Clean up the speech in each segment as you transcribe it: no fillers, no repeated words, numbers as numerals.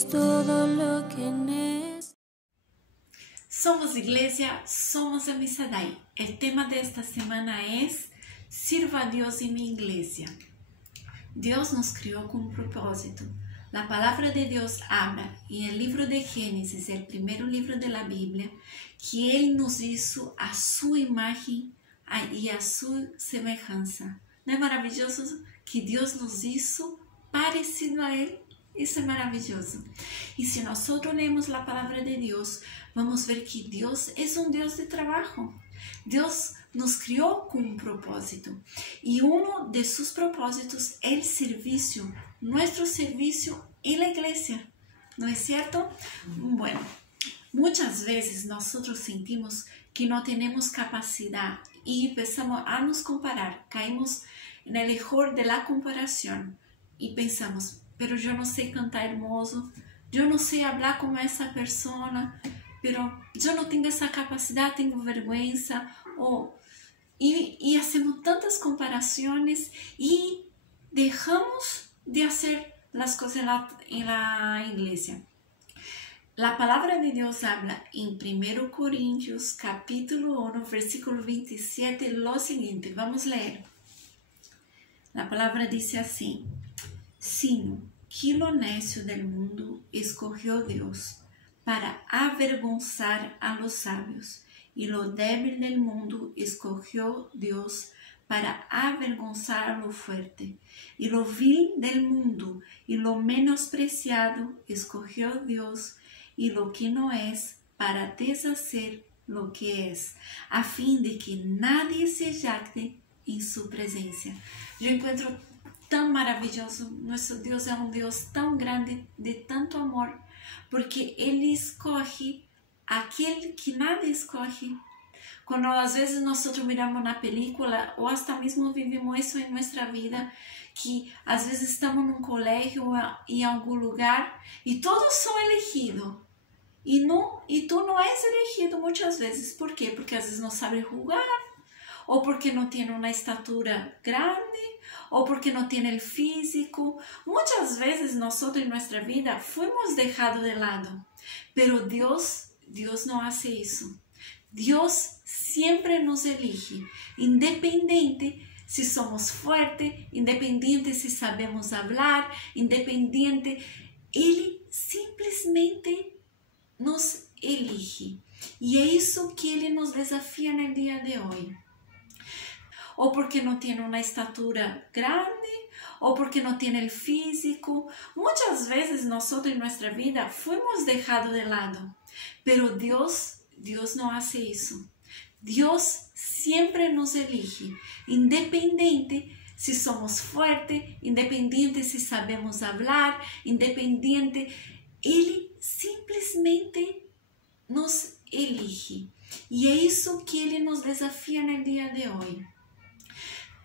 es todo lo que necesito. Somos iglesia, somos Amisadai. El tema de esta semana es Sirva a Dios en mi iglesia. Dios nos crió con un propósito. La palabra de Dios habla en el libro de Génesis, el primer libro de la Biblia, que Él nos hizo a su imagen y a su semejanza. ¿No es maravilloso que Dios nos hizo parecido a Él? Isso é maravilhoso. E se nós lemos a palavra de Deus, vamos ver que Deus é um Deus de trabalho. Deus nos criou com um propósito. E um de seus propósitos é o serviço, nosso serviço em la igreja. ¿No é certo? Bueno, muitas vezes nós sentimos que não temos capacidade e empezamos a nos comparar. Caímos no erro de la comparação e pensamos, pero eu não sei cantar hermoso, eu não sei falar como essa pessoa, pero eu não tenho essa capacidade, tenho vergonha, e hacemos tantas comparações e deixamos de fazer as coisas em la igreja. A palavra de Deus habla em 1 Coríntios, capítulo 1, versículo 27, lo seguinte, vamos ler. A palavra diz assim: sino que lo necio del mundo escogió Dios para avergonzar a los sabios, y lo débil del mundo escogió Dios para avergonzar a lo fuerte, y lo vil del mundo y lo menospreciado escogió Dios, y lo que no es para deshacer lo que es, a fin de que nadie se jacte em sua presença. Eu encontro tão maravilhoso, nosso Deus é um Deus tão grande, de tanto amor, porque Ele escolhe aquele que nada escolhe. Quando às vezes nós miramos na película, ou até mesmo vivemos isso em nossa vida, que às vezes estamos num colégio ou em algum lugar e todos são elegidos. E tu não és elegido muitas vezes. Por quê? Porque às vezes não sabe jogar, ou porque não tem uma estatura grande, ou porque não tem o físico. Muitas vezes nós em nossa vida fomos deixados de lado, pero Deus não faz isso. Deus sempre nos elige, independente se somos fortes, independente se sabemos falar, independente, Ele simplesmente nos elige. E é isso que Ele nos desafia no dia de hoje. Ou porque não tem uma estatura grande, ou porque não tem o físico. Muitas vezes nós em nossa vida fomos deixados de lado, pero Deus não faz isso. Deus sempre nos elige, independente se somos fortes, independente se sabemos falar, independente, Ele simplesmente nos elige. E é isso que Ele nos desafia no dia de hoje.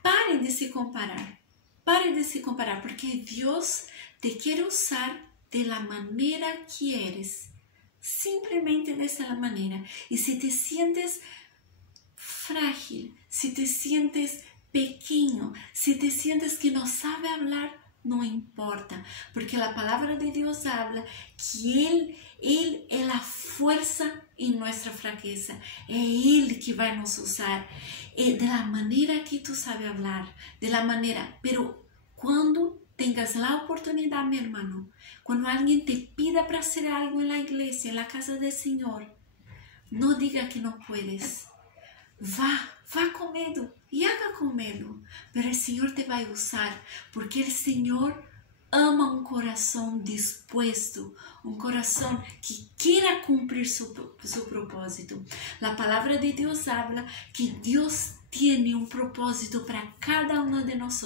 Pare de se comparar. Pare de se comparar, porque Deus te quer usar de la maneira que eres. Simplesmente dessa maneira. E se te sientes frágil, se te sientes pequeno, se te sientes que não sabe falar, não importa, porque a palavra de Deus habla que Ele é a força em nossa fraqueza. É Ele que vai nos usar. De la maneira que tu sabe falar, de la maneira, pero quando tengas a oportunidade, meu irmão, quando alguém te pida para hacer algo na igreja, na casa do Senhor, não diga que não puedes. Vá com medo e haga com medo, pero o Senhor te vai usar, porque o Senhor ama um coração disposto, um coração que queira cumprir seu propósito. A palavra de Deus habla que Deus tem um propósito para cada um de nós.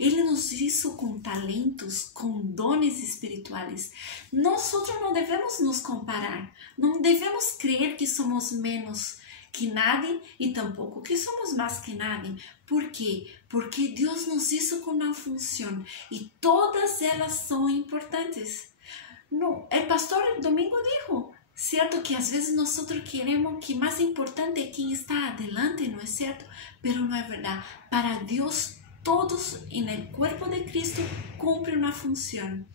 Ele nos hizo com talentos, com dones espirituais. Nós não devemos nos comparar, não devemos crer que somos menos que nadie e tampouco que somos mais que nadie. Por quê? Porque Deus nos hizo com uma função e todas elas são importantes. No, o pastor domingo dijo, certo, que às vezes nós queremos que mais importante é quem está adelante, não é certo? Pero não é verdade. Para Deus todos en el cuerpo de Cristo cumplen una función.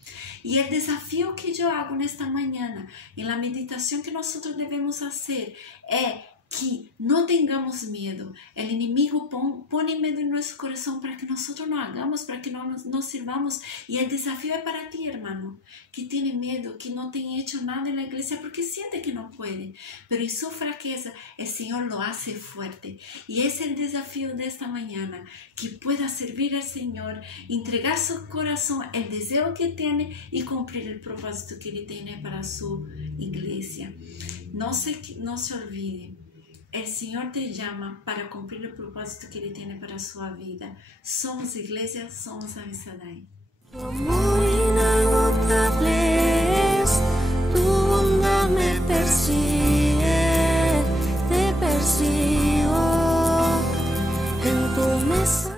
Y el desafío que yo hago en esta mañana, en la meditación que nosotros debemos hacer, es que no tengamos miedo. El enemigo pone miedo en nuestro corazón para que nosotros no hagamos, para que no nos sirvamos. Y el desafío es para ti, hermano, que tiene miedo, que no te ha hecho nada en la iglesia porque siente que no puede. Pero en su fraqueza, el Señor lo hace fuerte. Y es el desafío de esta mañana, que pueda servir al Señor, entregar su corazón, el deseo que tiene y cumplir el propósito que Él tiene para su iglesia. No se olvide. El Señor te llama para cumplir el propósito que Ele tiene para su vida. Somos iglesia, somos Amisadai. Tu amor inagotable es, tu bondad me persigue, te persigo en tu mesa.